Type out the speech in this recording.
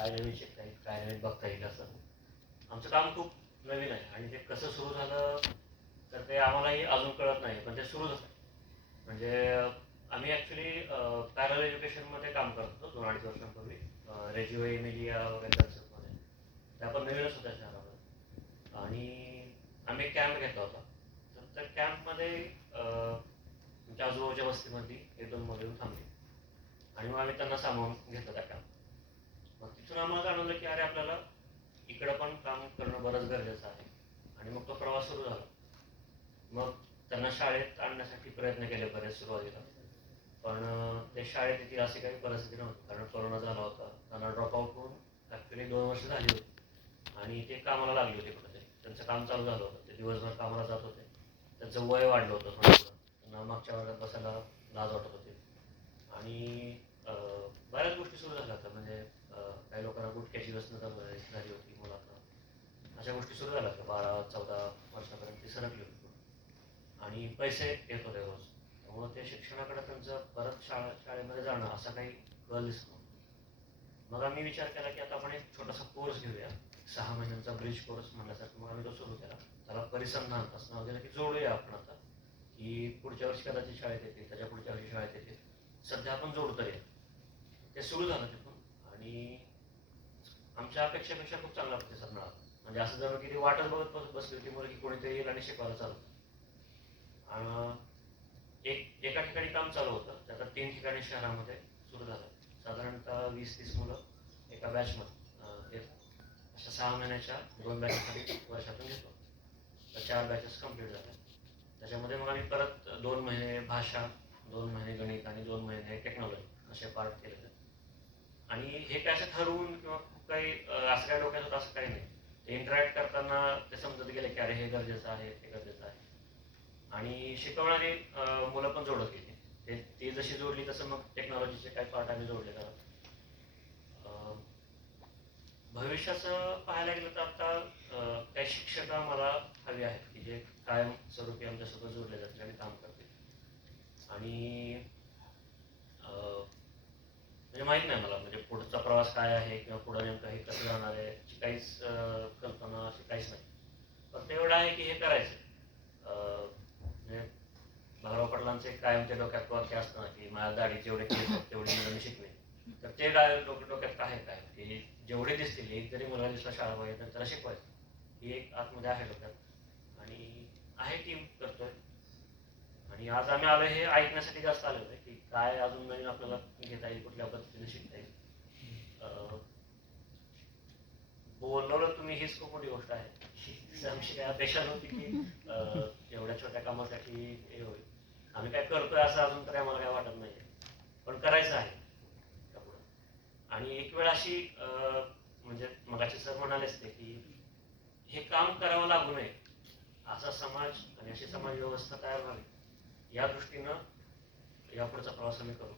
काय नवीन शिकता येईल काय नवीन बघता येईल असं. आमचं काम खूप नवीन आहे आणि ते कसं सुरू झालं तर ते आम्हालाही अजून कळत नाही पण ते सुरू झालं. म्हणजे आम्ही ॲक्च्युली पॅरल एज्युकेशनमध्ये काम करत होतो दोन अडीच वर्षांपूर्वी. रेजिओ एमिलिया वगैरे कन्सेप्टमध्ये त्या पण नवीनच होत्या शहरामध्ये. आणि आम्ही एक कॅम्प घेतला होता. तर त्या कॅम्पमध्ये आमच्या आजूबाजूच्या वस्तीमध्ये एक दोन मुलं थांबले थांबली. आणि मग आम्ही त्यांना सामावून घेतलं त्या कॅम्प मग तिथून आम्हाला जाणवलं की अरे आपल्याला इकडं पण काम करणं बरंच गरजेचं आहे. आणि मग तो प्रवास सुरू झाला. मग त्यांना शाळेत आणण्यासाठी प्रयत्न केले बरेच सुरुवातीला. पण ते शाळेत येतील अशी काही परिस्थिती नव्हती. कारण कोरोना झाला होता. त्यांना ड्रॉपआउट होऊन ॲक्च्युली दोन वर्ष झाली होती. आणि ते कामाला लागले होते कुठेतरी. त्यांचं काम चालू झालं होतं. ते दिवसभर कामाला जात होते. त्यांचं वय वाढलं होतं त्यांना मागच्या वर्गात बसायला लाज वाटत होती. आणि अं, बऱ्याच गोष्टी सुरू झाल्या होत्या म्हणजे अं, काही लोकांना गुटख्याची होती मुलांना अशा गोष्टी सुरू झाल्या होत्या बारा चौदा वर्षापर्यंत ती सरकली होती. आणि पैसे येत होते रोज. त्यामुळं ते शिक्षणाकडे त्यांचं परत शाळा शाळेमध्ये जाणं असा काही कल दिसत नव्हता. मग आम्ही विचार केला की आता आपण एक छोटासा कोर्स घेऊया. सहा महिन्यांचा ब्रिज कोर्स म्हणण्यासारखं मग आम्ही तो सुरू केला. त्याला परिसंधान असणं वगैरे की जोडूया आपण आता. की पुढच्या वर्षी कदाचित शाळेत येतील त्याच्या पुढच्या वर्षी शाळेत येतील. सध्या आपण जोडू तरी ते सुरू झालं तिथून. आणि आमच्या अपेक्षेपेक्षा खूप चांगला प्रतिसाद मिळाला म्हणजे असं जर की ती वाटच बघत बस- बसली होती मुलं की कोणीतरी येईल आणि शिकवायला चालू. आणि एक एका ठिकाणी काम चालू होतं. त्यात तीन ठिकाणी शहरामध्ये सुरू झालं. साधारणतः वीस तीस मुलं एका बॅचमध्ये अशा सहा महिन्याच्या दोन बॅचेस वर्षातून घेतो तर चार बॅचेस कंप्लीट झाल्या त्याच्यामध्ये मग आम्ही परत दोन महिने भाषा दोन महिने गणित आणि दोन महिने टेक्नॉलॉजी असे पार्ट केले आणि हे काय असं ठरवून किंवा खूप काही असं काय डोक्यात होतं असं काही नाही. ते इंटरॅक्ट करताना ते समजत गेले की अरे हे गरजेचं आहे ते गरजेचं आहे. आणि शिकवणारी मुलं पण जोडत गेली. ते ती जशी जोडली तसं मग टेक्नॉलॉजीचे काही पार्ट आम्ही जोडले जातात भविष्याचं पाहायला गेलं तर आता काही शिक्षक आम्हाला हवे आहेत की जे कायम स्वरूपी आमच्यासोबत जोडले जातील आणि काम करतील. आणि अं, म्हणजे माहीत नाही मला म्हणजे पुढचा प्रवास काय आहे किंवा पुढं नेमकं हे कसं जाणार आहे याची काहीच कल्पना अशी काहीच नाही. फक्त एवढं आहे की हे करायचं. म्हणजे भाऊराव पाटलांचं एक कायम डोक्यात वाक्य असतं ना की माझ्या दाढी जेवढे केस आहेत तेवढी मुलं मी तर ते डाय डोक्या डोक्यात काय आहे काय? की जेवढे दिसतील एक जरी मुलाला दिसला शाळा पाहिजे तर त्याला शिकवायचं. ही एक आतमध्ये आहे डोक्यात. आणि आहे टीम करतोय. आणि आज आम्ही आलो हे ऐकण्यासाठी जास्त आलो आहे की काय अजून नवीन आपल्याला घेता येईल कुठल्या पद्धतीने शिकता येईल. अं, बोलवलं तुम्ही हीच खूप मोठी गोष्ट आहे. आमची काय अपेक्षा नव्हती की एवढ्या छोट्या कामासाठी हे होईल. आम्ही काय करतोय असं अजून तरी आम्हाला काय वाटत नाही पण करायचं आहे. आणि एक वेळ अशी अं, म्हणजे मगाशी सर म्हणालेच ते की हे काम करावं लागू नये. असा समाज आणि अशी समाज व्यवस्था तयार व्हावी. या दृष्टीनं यापुढचा प्रवास आम्ही करू.